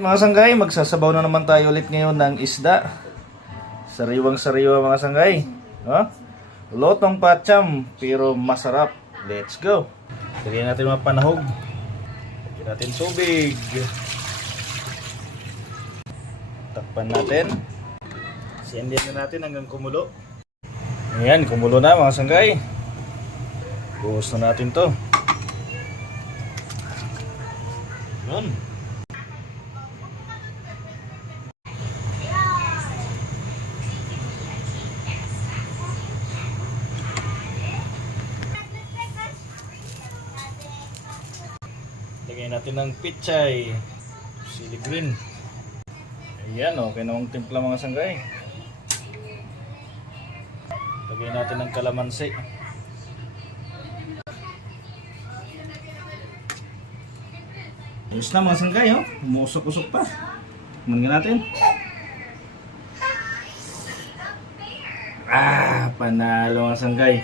Mga sanggay, magsasabaw na naman tayo ulit ngayon ng isda. Sariwang sariwa mga sanggay. Lotong patsyam, pero masarap. Let's go. Lagyan natin mga panahog. Lagyan natin tubig. Takpan natin. Sindihan na natin hanggang kumulo. Ayan, kumulo na mga sanggay. Buhos na natin to. Yun. Lagyan natin ng pichay, chili green. Ayan, okay na ang timpla mga sanggay. Lagyan natin ng kalamansi. Ayos na mga sanggay, umusok-usok pa. Tingnan natin. Panalo mga sanggay.